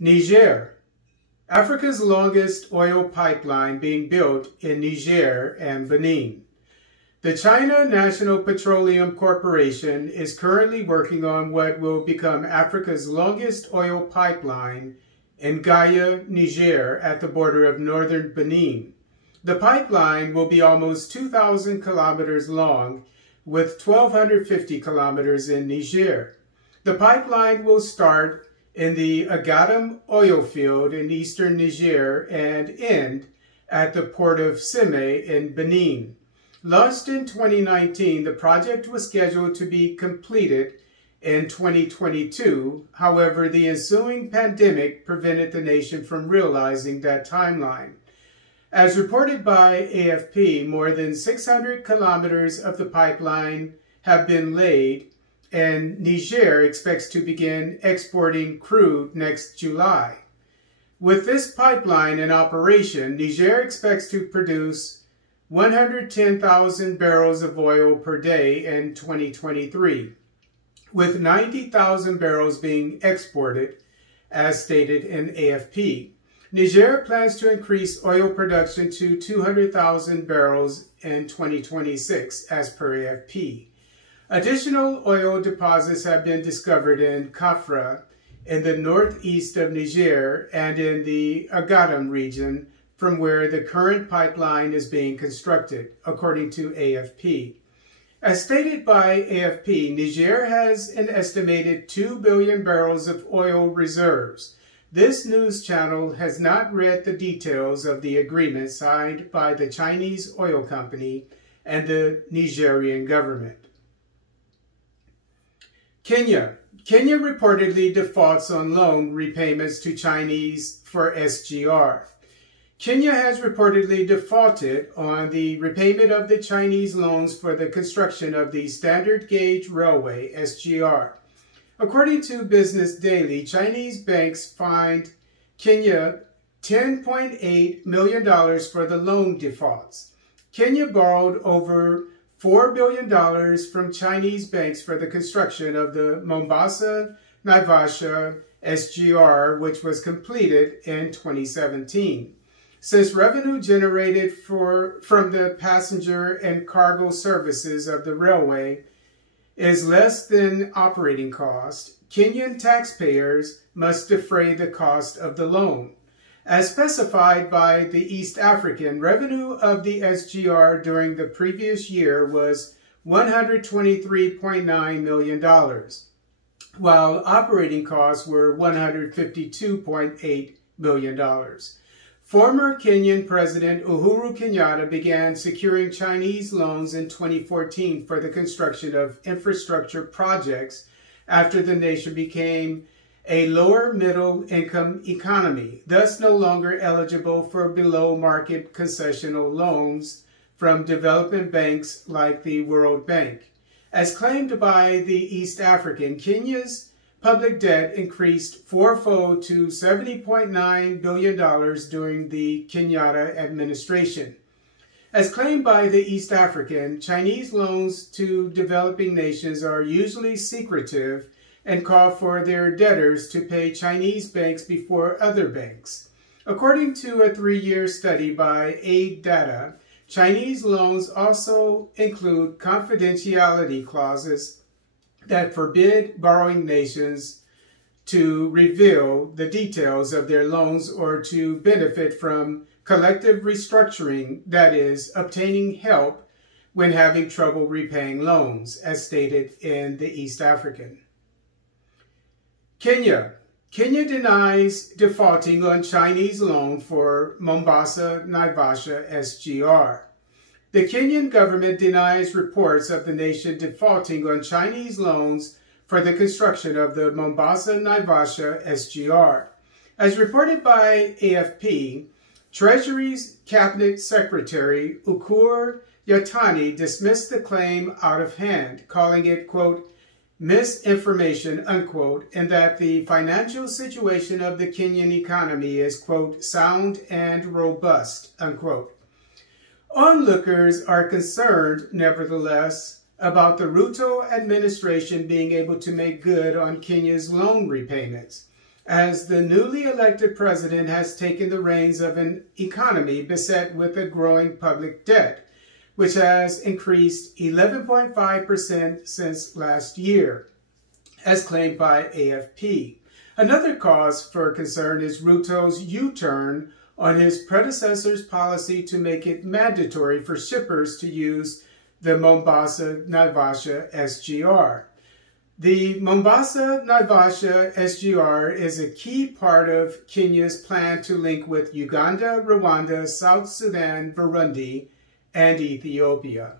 Niger, Africa's longest oil pipeline being built in Niger and Benin. The China National Petroleum Corporation is currently working on what will become Africa's longest oil pipeline in Gaya, Niger, at the border of northern Benin. The pipeline will be almost 2,000 kilometers long, with 1,250 kilometers in Niger. The pipeline will start in the Agadem oil field in eastern Niger and end at the port of Seme in Benin. Launched in 2019, the project was scheduled to be completed in 2022. However, the ensuing pandemic prevented the nation from realizing that timeline. As reported by AFP, more than 600 kilometers of the pipeline have been laid, and Niger expects to begin exporting crude next July. With this pipeline in operation, Niger expects to produce 110,000 barrels of oil per day in 2023, with 90,000 barrels being exported, as stated in AFP. Niger plans to increase oil production to 200,000 barrels in 2026, as per AFP. Additional oil deposits have been discovered in Kafra, in the northeast of Niger, and in the Agadem region, from where the current pipeline is being constructed, according to AFP. As stated by AFP, Niger has an estimated 2 billion barrels of oil reserves. This news channel has not read the details of the agreement signed by the Chinese oil company and the Nigerian government. Kenya reportedly defaults on loan repayments to Chinese for SGR. Kenya has reportedly defaulted on the repayment of the Chinese loans for the construction of the Standard Gauge Railway, SGR. According to Business Daily, Chinese banks fined Kenya $10.8 million for the loan defaults. Kenya borrowed over $4 billion from Chinese banks for the construction of the Mombasa-Naivasha SGR, which was completed in 2017. Since revenue generated from the passenger and cargo services of the railway is less than operating cost, Kenyan taxpayers must defray the cost of the loan. As specified by the East African, revenue of the SGR during the previous year was $123.9 million, while operating costs were $152.8 million. Former Kenyan President Uhuru Kenyatta began securing Chinese loans in 2014 for the construction of infrastructure projects after the nation became a lower middle income economy, thus no longer eligible for below market concessional loans from development banks like the World Bank. As claimed by the East African, Kenya's public debt increased fourfold to $70.9 billion during the Kenyatta administration. As claimed by the East African, Chinese loans to developing nations are usually secretive and call for their debtors to pay Chinese banks before other banks. According to a 3-year study by Aid Data, Chinese loans also include confidentiality clauses that forbid borrowing nations to reveal the details of their loans or to benefit from collective restructuring, that is, obtaining help when having trouble repaying loans, as stated in the East African. Kenya denies defaulting on Chinese loan for Mombasa-Naivasha SGR. The Kenyan government denies reports of the nation defaulting on Chinese loans for the construction of the Mombasa-Naivasha SGR. As reported by AFP, Treasury's Cabinet Secretary Ukur Yatani dismissed the claim out of hand, calling it, quote, misinformation, unquote, and that the financial situation of the Kenyan economy is, quote, sound and robust, unquote. Onlookers are concerned, nevertheless, about the Ruto administration being able to make good on Kenya's loan repayments. as the newly elected president has taken the reins of an economy beset with a growing public debt, which has increased 11.5% since last year, as claimed by AFP. Another cause for concern is Ruto's U-turn on his predecessor's policy to make it mandatory for shippers to use the Mombasa-Naivasha SGR. The Mombasa-Naivasha SGR is a key part of Kenya's plan to link with Uganda, Rwanda, South Sudan, Burundi, and Ethiopia.